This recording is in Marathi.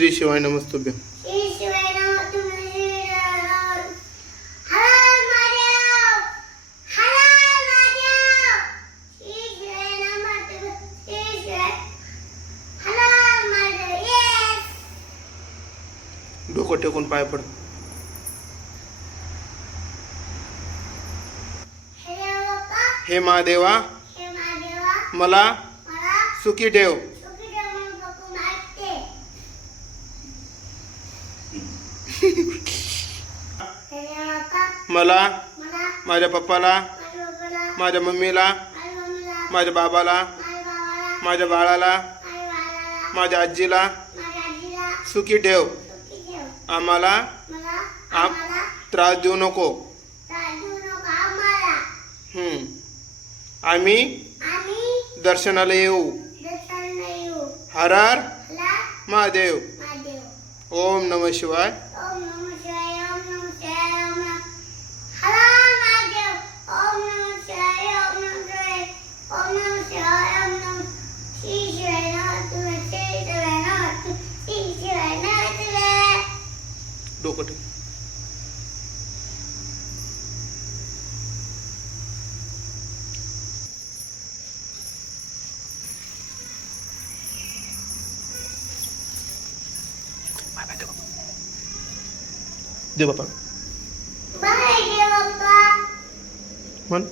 श्री शिवाय नमस्तुभ्यं. डोकं टेकून पाय पड. हे महादेवा मला सुखी ठेव. मला माझ्या पप्पाला माझ्या मम्मीला माझ्या बाबाला माझ्या बाळाला माझ्या आजीला सुखी ठेव. आम्हाला आम्हाला त्रास देऊ नको. आम्ही दर्शनाला येऊ. दर्शनाला येऊ. हर हर हला महादेव महादेव. ओम नम शिवाय। ओम नमः Dia bapak. bye ya bapak. Mana?